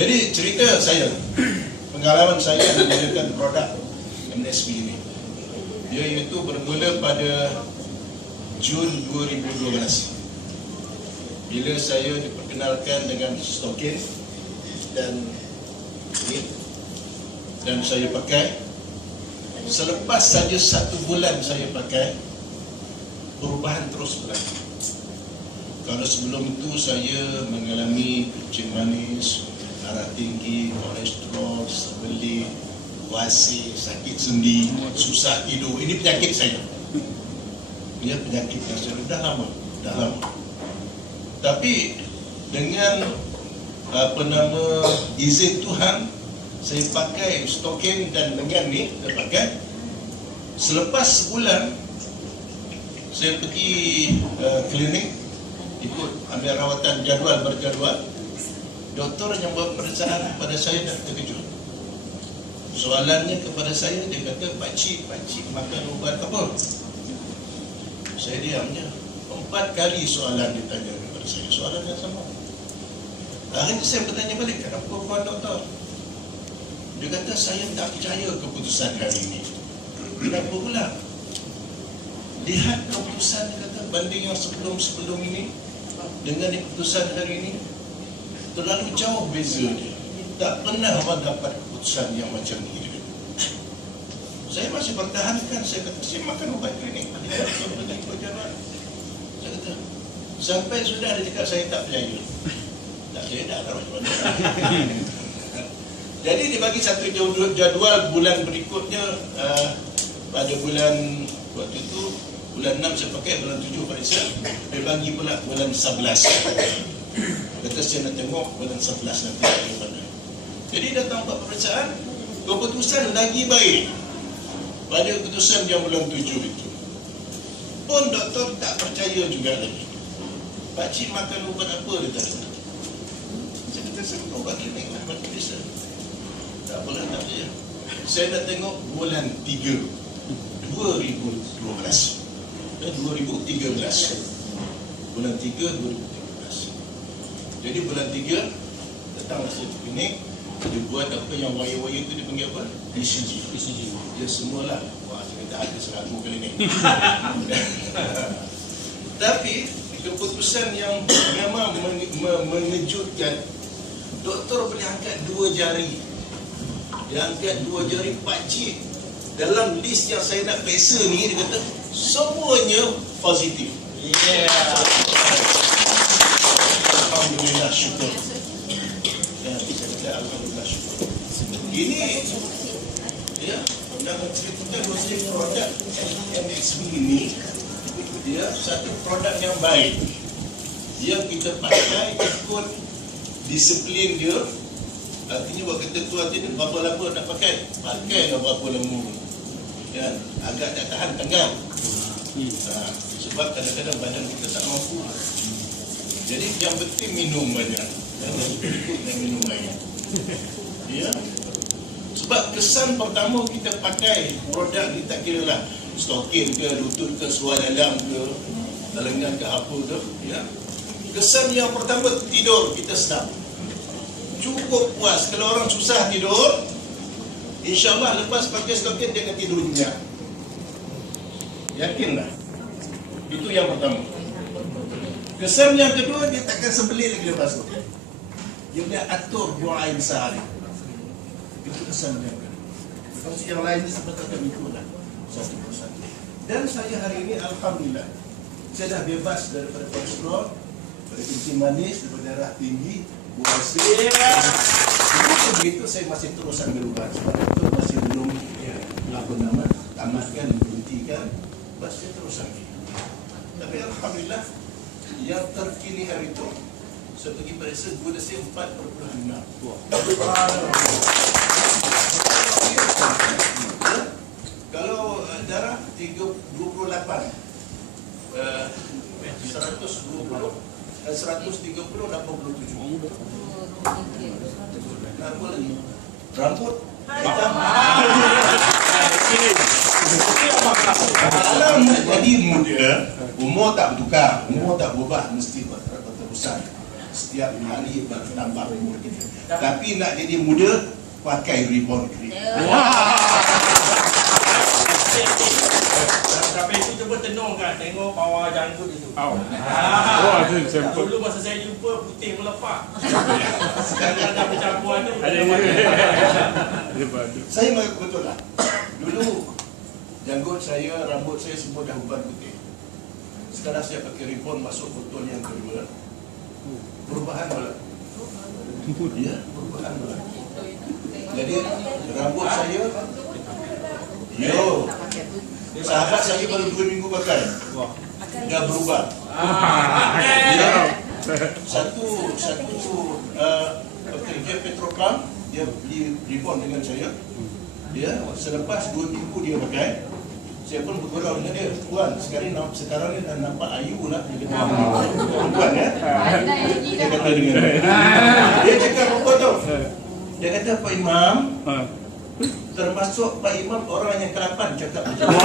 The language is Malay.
Jadi cerita saya, pengalaman saya menggunakan produk MSP ini, dia itu bermula pada Jun 2012 bila saya diperkenalkan dengan stokin dan saya pakai. Selepas saja 1 bulan saya pakai, perubahan terus berlaku. Kalau sebelum itu saya mengalami kencing manis, darah tinggi, kolesterol, sebelit, wasir, sakit sendi, susah tidur. Ini penyakit saya. Ini penyakit yang saya dah lama. Tapi dengan izin Tuhan, saya pakai stokin dan dengan ni saya pakai. Selepas sebulan saya pergi klinik, ikut ambil rawatan berjadual. Doktor yang buat pemeriksaan kepada saya dah terkejut. Soalannya kepada saya, dia kata, Pakcik makan ubat apa? Saya diamnya. 4 kali soalan ditanya kepada saya, soalan yang sama. Akhirnya saya bertanya balik, kenapa puan doktor? Dia kata, saya tak percaya keputusan hari ini. Kenapa pula? Lihat keputusan, dia kata, banding yang sebelum ini dengan keputusan hari ini, terlalu jauh beza dia. Tak pernah orang dapat keputusan yang macam ni. Saya masih pertahankan. Saya kata, saya makan ubat klinik. Saya kata, sampai sudah dia cakap saya tak percaya. Tak percaya dah macam mana. Jadi dia bagi satu jadual bulan berikutnya. Pada bulan, waktu itu bulan 6 saya pakai, bulan 7 periksa. Dia bagi pula bulan 11. Kata saya nak tengok bulan 11 nanti bagaimana. Jadi datang buat pemeriksaan, keputusan lagi baik pada keputusan yang bulan 7 itu. Pun doktor tak percaya juga lagi. Pakcik makan ubat apa, dia tanya. Saya kata, saya makan ubat klinik lah, ubat biasa. Tak apalah, tak percaya. Saya nak tengok bulan 3 2012 dan 2013. Bulan 3 2013. Jadi bulan 3 datang saya ke klinik. Dia buat apa yang wire-wire tu, dia panggil apa? ECG. Dia semualah. Wah, saya dah ada 100 klinik. Tapi keputusan yang memang mengejutkan, doktor boleh angkat 2 jari. Dia angkat 2 jari, Pakcik, dalam list yang saya nak periksa ni, dia kata semuanya positif. Alhamdulillah, syukur. Alhamdulillah, syukur. Ini ya, nak ceritakan pasal produk MXP ini, dia satu produk yang baik. Dia kita pakai ikut disiplin dia. Artinya buat kata tu, artinya berapa lama nak pakai, pakailah berapa lama. Ya, agak tak tahan tengah. Sebab kadang-kadang badan kita tak mampu. Jadi yang penting minum banyak. Jangan ikut dan minum banyak. Ya. Sebab kesan pertama kita pakai produk ni, tak kira lah stokin ke, lutut ke, seluar dalam ke, lengan ke, apa ke, ya. Kesan yang pertama, tidur kita sedap. Cukup puas. Kalau orang susah tidur, InsyaAllah lepas pakai stokin dia akan tidur juga. Yakinlah. Itu yang pertama. Kesan yang kedua, dia takkan sembelit lagi lepas tu. Dia boleh atur buang air sehari. Itu kesan yang kedua. Lepas yang lain ni sebenarnya ikutlah satu persatu. Dan saya hari ini Alhamdulillah, saya dah bebas daripada kolesterol, daripada kencing manis, daripada darah tinggi, wasir. Begitu saya masih terus ambil ubat. Sebab itu masih belum tamatkan, berhentikan. Saya terus ambil. Tapi Alhamdulillah, yang terkini hari itu, saya pergi periksa gula saya 4.6. Kalau darah 28, 130, 87. Apa lagi? Rambut hitam. Kalau nak jadi muda, umur tak bertukar, umur tak berubah, mesti besar. setiap hari bertambah umur kita. Tapi nak jadi muda, pakai ribbon green. Sampai itu cuba tenungkan, tengok bawah janggut itu. Dulu masa saya jumpa putih melepak. Sekarang dah bercampur ada. Saya mengaku betul lah. Dulu janggut saya, rambut saya semua dah uban putih. Sekarang saya pakai ribbon masuk botol yang kedua. Perubahan pula. Ya, perubahan pula. Jadi rambut saya, sahabat saya baru 2 minggu pakai, dah berubah. Ya, satu pekerja Petrokam, dia beli ribbon dengan saya. Dia selepas 2 minggu dia pakai, saya pun bergurau dengan dia. Puan, sekarang ni dah nampak ayu lah. Dia kata, puan ya. Dia kata dengan dia cakap apa tu? Dia kata, Pak Imam, termasuk Pak Imam orang yang ke-8 cakap macam tu.